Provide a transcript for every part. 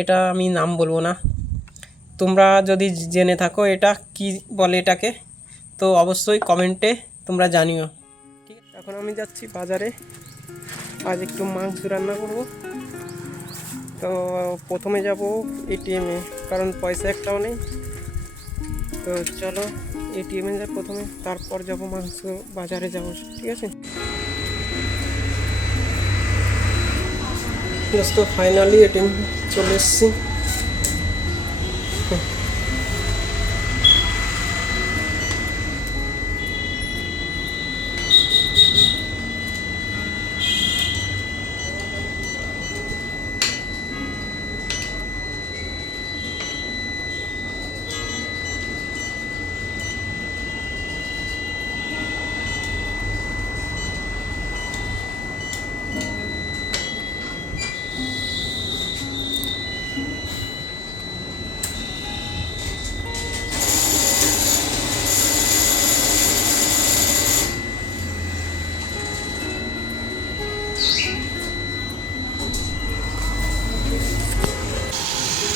এটা আমি নাম বলবো না। তোমরা যদি জেনে থাকো এটা কি বলে এটাকে, তো অবশ্যই কমেন্টে তোমরা জানিও। ঠিক আছে, এখন আমি যাচ্ছি বাজারে, আজ একটু মাংস রান্না করব। তো প্রথমে যাব এটিএমে, কারণ পয়সা একটাও নেই। তো চলো এটিএমে যাই প্রথমে, তারপর যাব মাংস বাজারে যাব। ঠিক আছে দোস্ত, ফাইনালি এটিএম চলে এসেছি।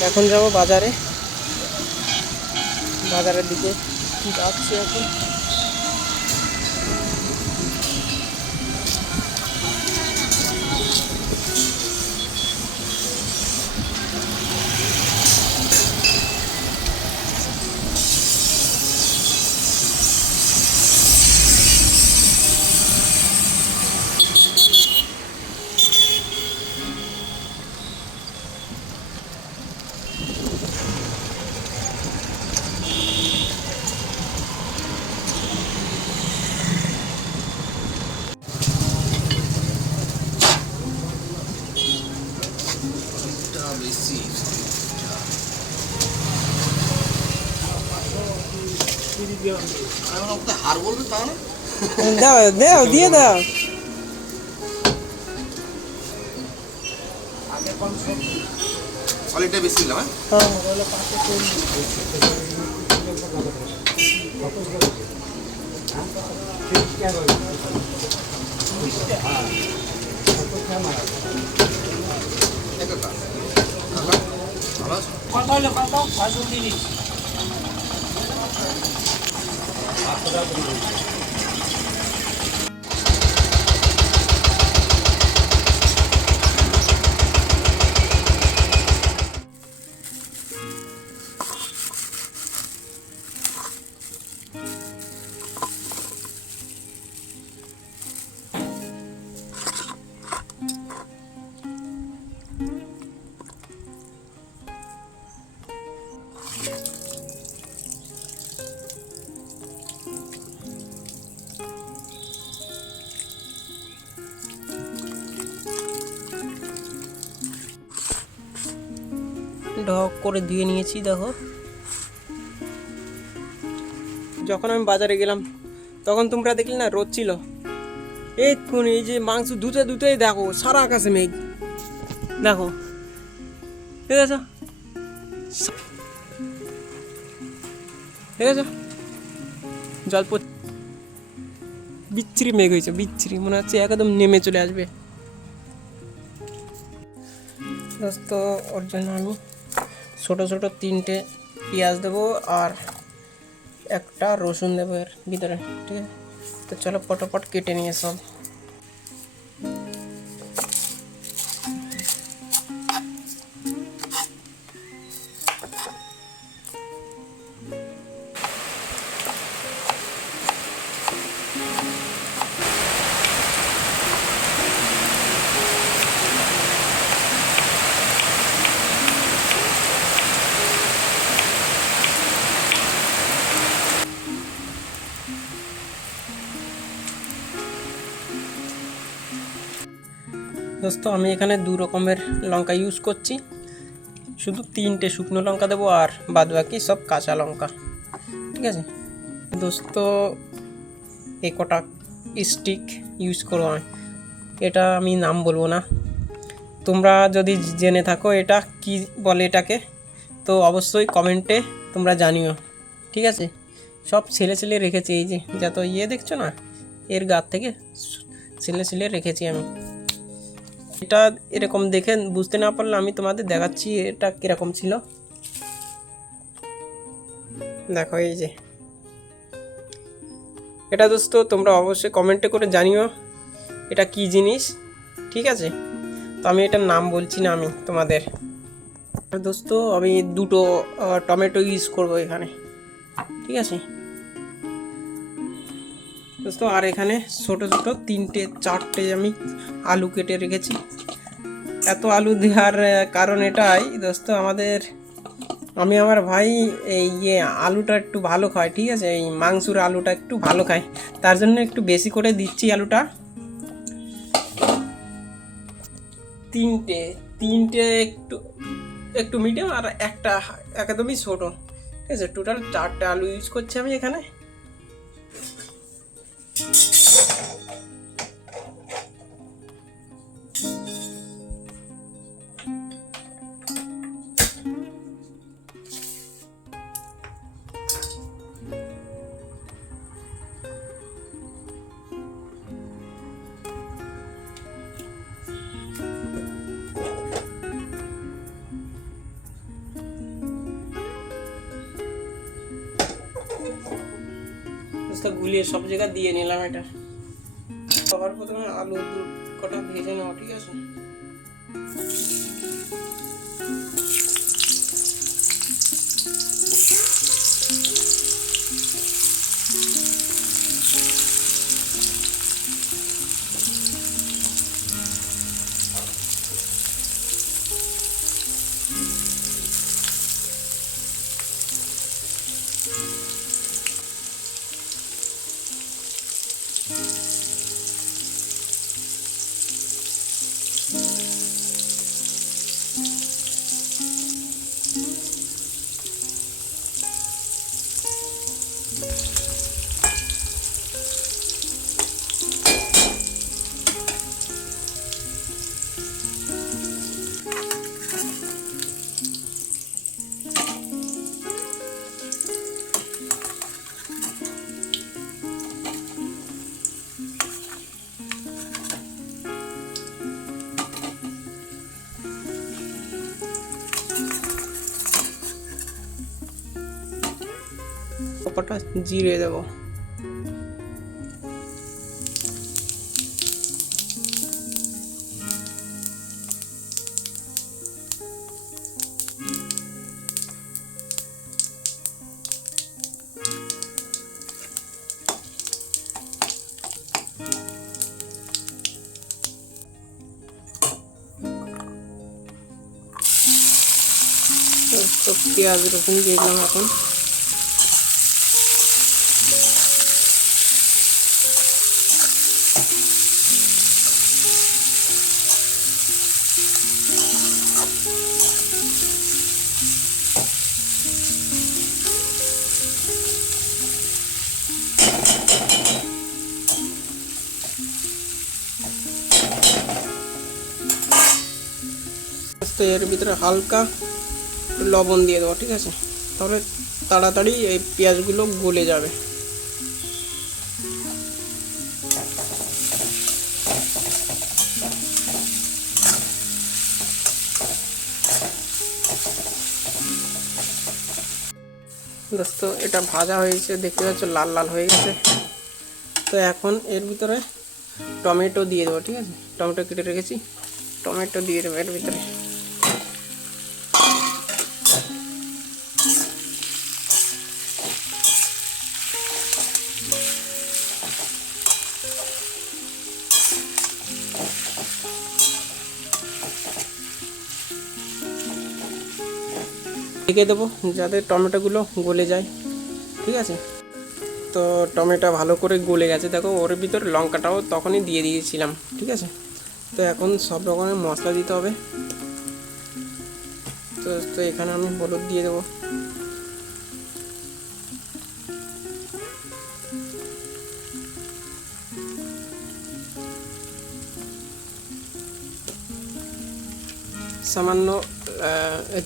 এখন যাব বাজারে, বাজারের দিকে যাচ্ছি এখন। দাও দাও দিয়ে দাও। কোয়ালিটি বেশি না? ঢক করে ধুয়ে নিয়েছি। দেখো, যখন আমি বাজারে গেলাম তখন তোমরা দেখলে না রোদ ছিল, এই যে মাংস ধুতে ধুতেই দেখো সারা আকাশে মেঘ। দেখো, ঠিক আছে ঠিক আছে, জল বিচ্ছিরি মেঘ হয়েছে, বিচ্ছিরি মনে হচ্ছে একদম নেমে চলে আসবে। দোস্ত, ওর জন্য আমি ছোটো ছোটো 3টে পেঁয়াজ দেবো আর একটা রসুন দেবো এর ভিতরে। ঠিক আছে, তো চলো পটাপট কেটে নিয়ে সব। দোস্ত, আমি এখানে 2 রকমের লঙ্কা ইউজ করছি, শুধু 3টে শুকনো লঙ্কা দেবো আর বাদ বাকি সব কাঁচা লঙ্কা। ঠিক আছে দোস্ত, এই কটা স্টিক ইউজ করো, এটা আমি নাম বলবো না। তোমরা যদি জেনে থাকো এটা কি বলে এটাকে, তো অবশ্যই কমেন্টে তোমরা জানিও। ঠিক আছে, সব ছেলে ছেলে রেখেছি, এই যে যত দেখছো না, এর গাত থেকে ছেলে ছেলে রেখেছি আমি। এটা এরকম দেখে বুঝতে না পারলে আমি তোমাদের দেখাচ্ছি এটা কীরকম ছিল। দেখো এই যে এটা দোস্ত তোমরা অবশ্যই কমেন্টে করে জানিও এটা কি জিনিস, ঠিক আছে। তো আমি এটার নাম বলছি না আমি তোমাদের। দোস্ত আমি দুটো টমেটো ইউজ করব এখানে, ঠিক আছে দোস্ত। আর এখানে ছোটো ছোটো 3টে 4টে আমি আলু কেটে রেখেছি। এত আলু দেওয়ার কারণ এটাই দোস্ত, আমি আমার ভাই এই আলুটা একটু ভালো খায়, ঠিক আছে, এই মাংসুর আলুটা একটু ভালো খায়, তার জন্য একটু বেশি করে দিচ্ছি আলুটা। তিনটে তিনটে একটু একটু মিডিয়াম আর একটা একদমই ছোটো, ঠিক আছে। টোটাল 4টে আলু ইউজ করছি আমি এখানে। গুলিয়ে সব জায়গা দিয়ে নিলাম। এটা সবার প্রথমে আলু কটা ভেজে নাও, ঠিক আছে। কটা জিরে দেবো। তো পেঁয়াজ রসুন দিয়ে দিলাম এখন। তো এর ভিতরে হালকা লবণ দিয়ে দেবো, ঠিক আছে, তাহলে তাড়াতাড়ি এই পেঁয়াজগুলো গলে যাবে। দোস্ত এটা ভাজা হয়েছে, দেখতে পাচ্ছ লাল লাল হয়ে গেছে। তো এখন এর ভিতরে টমেটো দিয়ে দেবো, ঠিক আছে। টমেটো কেটে রেখেছি, টমেটো দিয়ে দেবো এর ভিতরে। ঢেকে দেবো যাতে টমেটোগুলো গলে যায়, ঠিক আছে। তো টমেটো ভালো করে গলে গেছে, দেখো ওর ভিতর লঙ্কাটাও তখনই দিয়ে দিয়েছিলাম, ঠিক আছে। তো এখন সব রকমের মশলা দিতে হবে। তো এখানে আমি হলুদ দিয়ে দেবো, সামান্য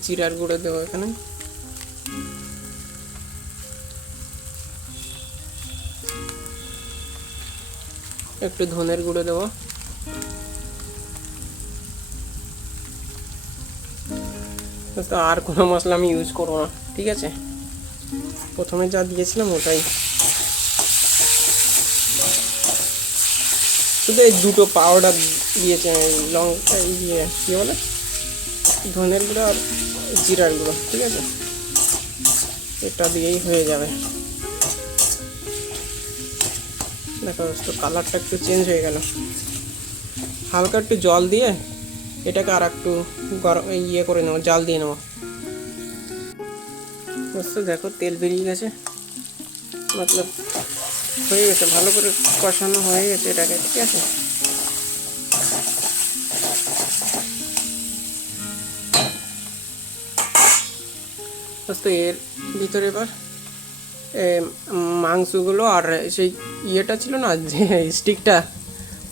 জিরার গুঁড়ো দেবো এখানে, একটু ধনের গুঁড়ো দেবো, তো আর কোনো মশলা আমি ইউজ করবো না, ঠিক আছে? প্রথমে যা দিয়েছিলাম ওটাই, শুধু এই দুটো পাউডার দিয়েছে, লঙ্কা ইয়ে কী বলে, ধনের গুঁড়ো আর জিরার গুঁড়ো, ঠিক আছে? এটা দিয়েই হয়ে যাবে। দেখো তো কালারটা একটু চেঞ্জ হয়ে গেল। হালকা একটু জল দিয়ে এটাকে আর একটু গরম ইয়ে করে নেবো, জাল দিয়ে নেবো। দোস্ত দেখো তেল বেরিয়ে গেছে, মতলব হয়ে গেছে, ভালো করে কষানো হয়ে গেছে এটাকে, ঠিক আছে? দোস্ত এর ভিতরে এবার মাংসগুলো আর সেই ইয়েটা ছিল না যে স্টিকটা,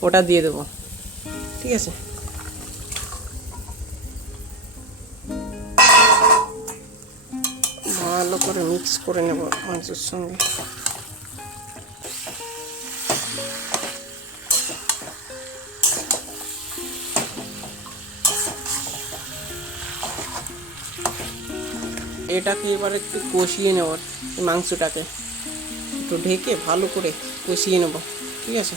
ওটা দিয়ে দেবো, ঠিক আছে? ভালো করে মিক্স করে নেব মাংসের সঙ্গে। এটাকে এবার একটু কষিয়ে নেব, মাংসটাকে একটু ঢেকে ভালো করে কষিয়ে নেব, ঠিক আছে?